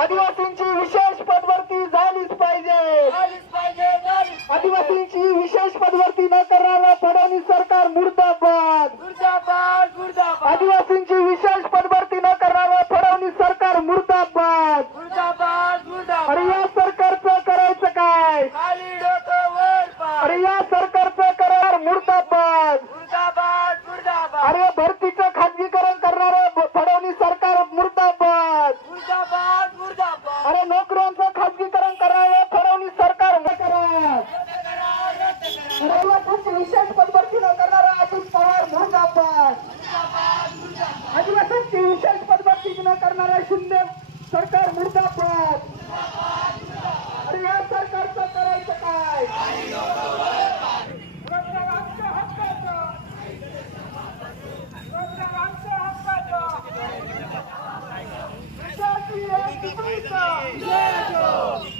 आदिवासींची विशेष पदभरती झालीच पाहिजे. आदिवासींची विशेष पदभरती न करणारा फडणवीस सरकार मुर्दाबाद. आदिवासींची विशेष पदभरती न करणारा फडणवीस सरकार मुर्दाबाद अरे या सरकारचं करायचं काय अरे या सरकारचं करार मुर्दाबाद अरे भरतीचं खाजगीकरण करणारं ब- फडणवीस सरकार मुर्दाबाद अरे नोकऱ्यांचं खाजगीकरण करावं फडणवीस सरकार करा आदिवासींची विशेष पदभरती न करणारा अजित पवार मुर्दाबाद आदिवासींची विशेष पदभरती न करणारा शिंदे सरकार मुर्दाबाद अरे या सरकारचं करायचं काय विद्यार्थी एक दुसरीचा.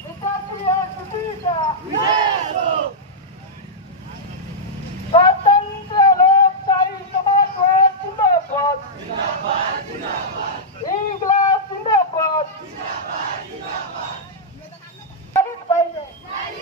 विद्यार्थी एक दुसरीचा. स्वातंत्र्य लोकशाही समाजवाद जिंदाबाद इंग्लास जिंदाबाद झालीच पाहिजे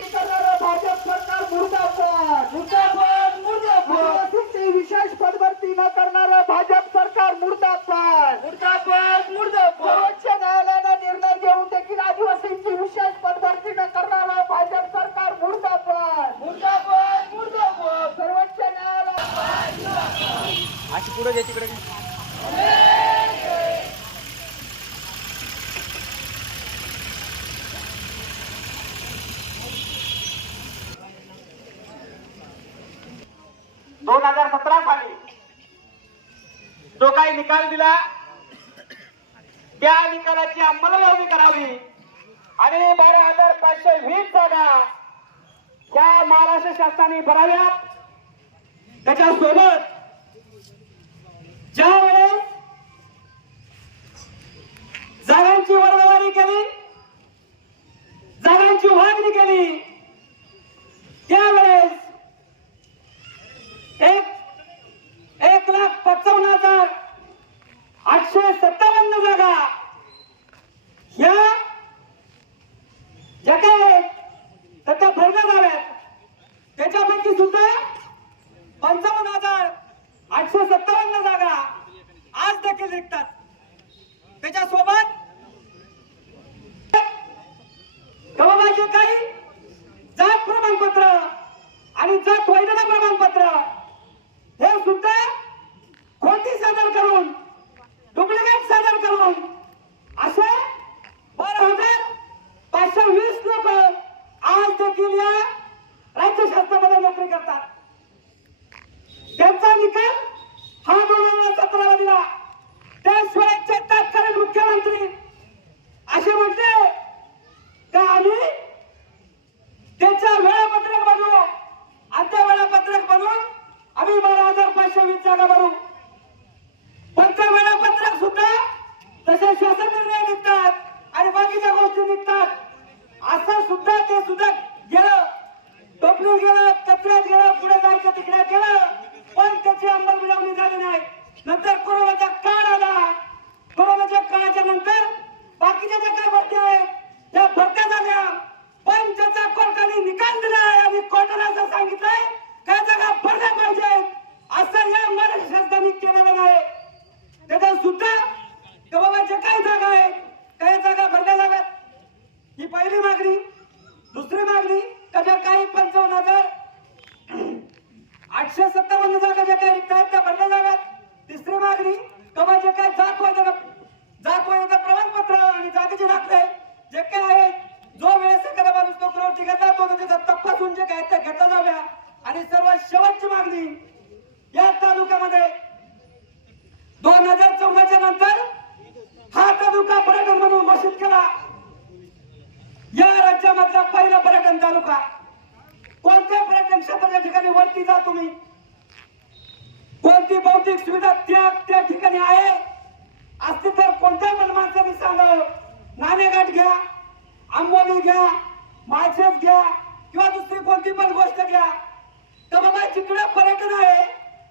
करणारं भाजप सरकार मुर्दाबाद मुर्दाबाद मुर्दाबाद आदिवासींची विशेष पदभरती न करणारं भाजप सरकार मुर्दाबाद मुर्दाबाद मुर्दाबाद सर्वोच्च न्यायालयानं निर्णय घेऊन देखील आदिवासींची विशेष पदभरती न करणारं भाजप सरकार मुर्दाबाद मुर्दाबाद मुर्दाबाद सर्वोच्च न्यायालय अशी पुढे घे तिकडे दोन हजार सतरा साली जो काही निकाल दिला त्या निकालाची अंमलबजावणी करावी. आणि बारा हजार पाचशे वीस जागा त्या महाराष्ट्र शासनाने भराव्यात. त्याच्यासोबत ज्या वेळेस जागांची वर्गवारी केली जागांची वागणी केली त्यावेळेस एक एक लाख पंचावन्न हजार आठशे सत्तावन्न जागा ह्या ज्या काही आहेत तर त्या भरल्या जाव्यात त्याच्यापैकी सुद्धा पंचावन्न हजार आठशे सत्तावन्न जागा आज देखील रिक्तात त्याच्यासोबत गव्हाचे काही जात प्रमाणपत्र आणि जात वैधता प्रमाणपत्र हे सुद्धा खोटी सादर करून डुप्लिकेट सादर करून असे बारा हजार पाचशे वीस लोक आज देखील या राज्य शासनामध्ये करतात. त्यांचा निकाल हा दोन हजार सतराला दिला. त्याशिवाय तत्कालीन मुख्यमंत्री. असे म्हटले का आम्ही त्याच्या वेळापत्रक बनवू? आणि त्या वेळापत्रक बनवून आम्ही बारा हजार पाचशे वीस जागा भरू. पण ते वेळापत्रक सुद्धा तसे शासन निर्णय निघतात आणि बाकीच्या गोष्टी निघतात. असं सुद्धा ते सुद्धा गेलं. टोपलीत गेलं कचऱ्यात गेलं पुढे जायचं तिकडे गेलं पण त्याची अंमलबजावणी झाली नाही. नंतर कोरोनाचा काळ आला. कोरोनाच्या काळाच्या नंतर बाकीच्या ज्या काय भरत्या आहेत त्या भरत्या झाल्या पण ज्याचा कोर्टाने निकाल दिला आहे आणि कोर्टाने असं सांगितलंय काय जागा भरल्या पाहिजेत. असं या मराठी शासनाने केलेलं नाही. त्याचा सुद्धा ते बाबा जे काही जागा आहेत काही जागा भरल्या जाव्यात. ही पहिली मागणी. दुसरी मागणी त्याच्या काही पंचावन्न हजार आठशे सत्तावन्न जागा ज्या काही रिक्त आहेत त्या भरल्या जाव्यात. तिसरी मागणी कमा जे काय जात वैधता जात वैधता प्रमाणपत्र आणि जागेचे दाखले जे काय आहेत जो वेळेस एखादा माणूस नोकरीवर टिकत जातो तर त्याचा तपासून जे काय त्या घेतल्या जाव्या. आणि सर्वात शेवटची मागणी या तालुक्यामध्ये दोन हजार चौदाच्या नंतर हा तालुका पर्यटन म्हणून घोषित केला. राज्यामधला पहिला पर्यटन तालुका. कोणत्या पर्यटन क्षेत्राच्या ठिकाणी वरती जा तुम्ही? कोणती भौतिक सुविधा त्या त्या ठिकाणी आहे? असते तर कोणत्या पण माणसाने सांगावं नाणेघाट घ्या आंबोली घ्या माळशेज घ्या किंवा दुसरी कोणती पण गोष्ट घ्या. तर बाबा जिकडे पर्यटन आहे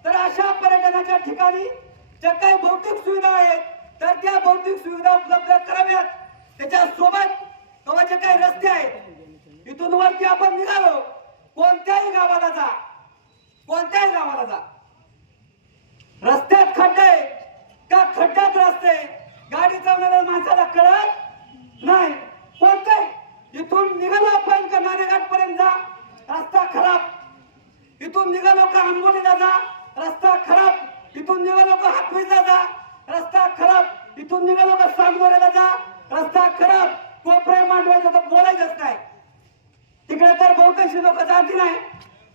तर अशा पर्यटनाच्या ठिकाणी ज्या काही भौतिक सुविधा आहेत तर त्या भौतिक सुविधा उपलब्ध कराव्यात. त्याच्या सोबत कवाचे काही रस्ते आहेत. इथून वरती आपण निघालो कोणत्याही गावाला जा. कोणत्याही गावाला जा. रस्त्यात खड्डे त्या खड्ड्यात रस्ते गाडी चालणाऱ्या माणसाला कळत नाही. कोणते इथून निघालो आपण का नाणेघाट पर्यंत जा. रस्ता खराब. इथून निघालो का आंबोलीला जा. रस्ता खराब. इथून निघालो का हातवीला जा. रस्ता खराब. इथून निघालो का सांगोऱ्याला जा. रस्ता खराब. कोपरे मांडवायचं तर बोलायचंच नाही. तिकडे तर बहुतांशी लोक जाती नाही.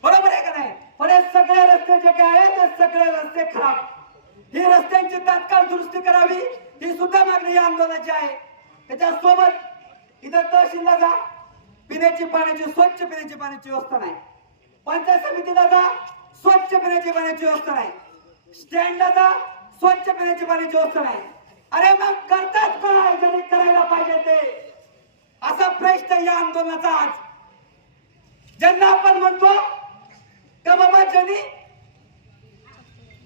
बरोबर आहे का नाही? पण हे सगळे रस्ते जे काय आहेत ते सगळे रस्ते खराब. ही रस्त्यांची तात्काळ दुरुस्ती करावी ही सुद्धा मागणी या आंदोलनाची आहे. त्याच्यासोबत इथं तहसीलला जा. पिण्याची पाण्याची स्वच्छ पिण्याची पाण्याची व्यवस्था नाही. पंचायत समितीला जा. स्वच्छ पिण्याची पाण्याची व्यवस्था नाही. स्टँडला जा. स्वच्छ पिण्याची पाण्याची व्यवस्था नाही. अरे मग करतात काय ज्यांनी करायला पाहिजे ते. असा प्रश्न या आंदोलनाचा आज. ज्यांना आपण म्हणतो त्या बाबा ज्यांनी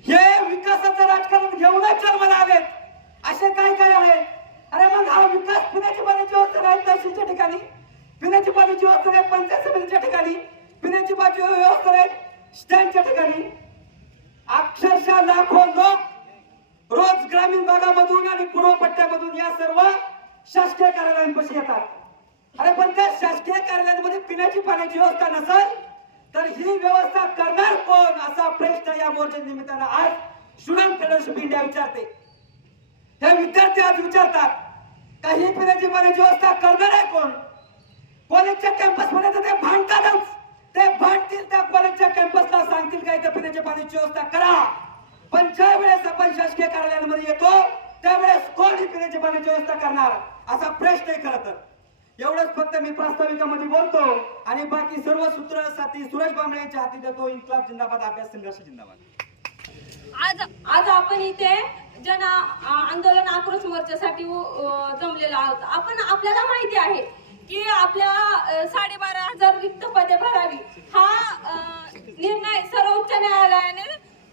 हे विकासाचं राजकारण घेऊनच जन्माला आलेत असे काय काय आहे? अरे मग हा विकास पिण्याची पाण्याची व्यवस्था नाही तहसीलच्या ठिकाणी पिण्याची पाण्याची व्यवस्था नाही पंचायत समितीच्या ठिकाणी पिण्याची पाण्याची व्यवस्था नाही स्टँडच्या ठिकाणी. अक्षरशः लाखो लोक रोज ग्रामीण भागामधून आणि पूर्व पट्ट्यामधून या सर्व शासकीय कार्यालयांपाशी येतात. अरे पण त्या शासकीय कार्यालयांमध्ये पिण्याची पाण्याची व्यवस्था नसेल तर ही व्यवस्था करणार कोण? असा प्रश्न या मोर्चा निमित्तानं आज स्टुडंट फेडरेशन इंडिया विचारते. हे विद्यार्थी आज विचारतात का ही पिण्याची पाण्याची व्यवस्था करणार आहे कोण? कॉलेजच्या कॅम्पसमध्ये तर ते भांडतातच. ते भांडतील त्या कॉलेजच्या कॅम्पसला सांगतील का इथं पिण्याच्या पाण्याची व्यवस्था करा. पण ज्या वेळेस आपण शासकीय कार्यालयांमध्ये येतो त्यावेळेस कोण ही पिण्याच्या पाण्याची व्यवस्था करणार? असा प्रश्न आहे खरं तर एवढंच फक्त मी प्रास्ताविकामध्ये बोलतो. आणि बाकी सर्व सूत्र साथी सुरेश बांबळे यांच्या हाती देतो. इन्क्लाब जिंदाबाद अभ्यास संघर्ष जिंदाबाद. आज आज आपण इथे जन आंदोलन आक्रोश मोर्चासाठी उ- जमलेलो आहोत. आपण आपल्याला माहिती आहे की आपल्या साडेबारा हजार रिक्त पदे भरावी हा निर्णय सर्वोच्च न्यायालयाने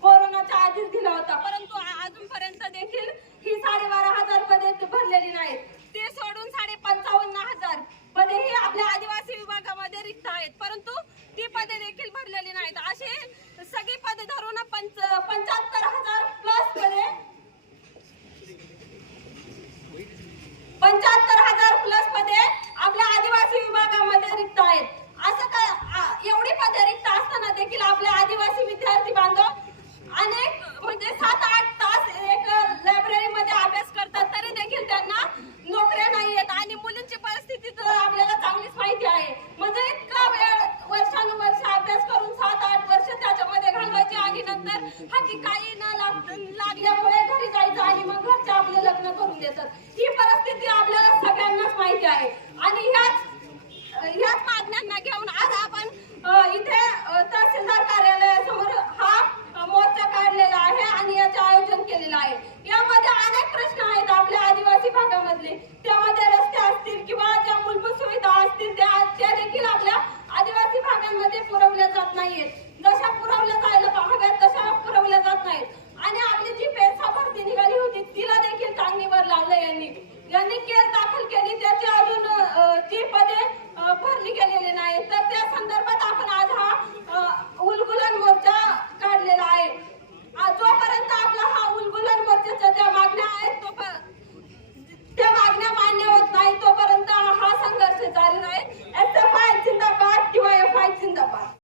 कोरोनाच्या आधीच दिला होता. परंतु अजूनपर्यंत देखील ही साडेबारा हजार पदे भरलेली नाहीत. सोडून साडे पंचावन्न हजार. पदे ही आपल्या आदिवासी विभागामध्ये रिक्त आहेत. परंतु ती पदे देखील भरलेली नाहीत. असे सगळी पदे धरून पंच पंच्याहत्तर हजार परिस्थिती आपल्याला सगळ्यांनाच माहिती आहे. आणि ह्याच ह्याच मागण्यांना घेऊन आज आपण इथे तहसीलदार कार्यालयासमोर हा मोर्चा काढलेला आहे आणि याचे आयोजन केलेलं आहे. यामध्ये अनेक प्रश्न आहेत आपल्या आदिवासी भागामधले. त्यामध्ये रस्ते असतील किंवा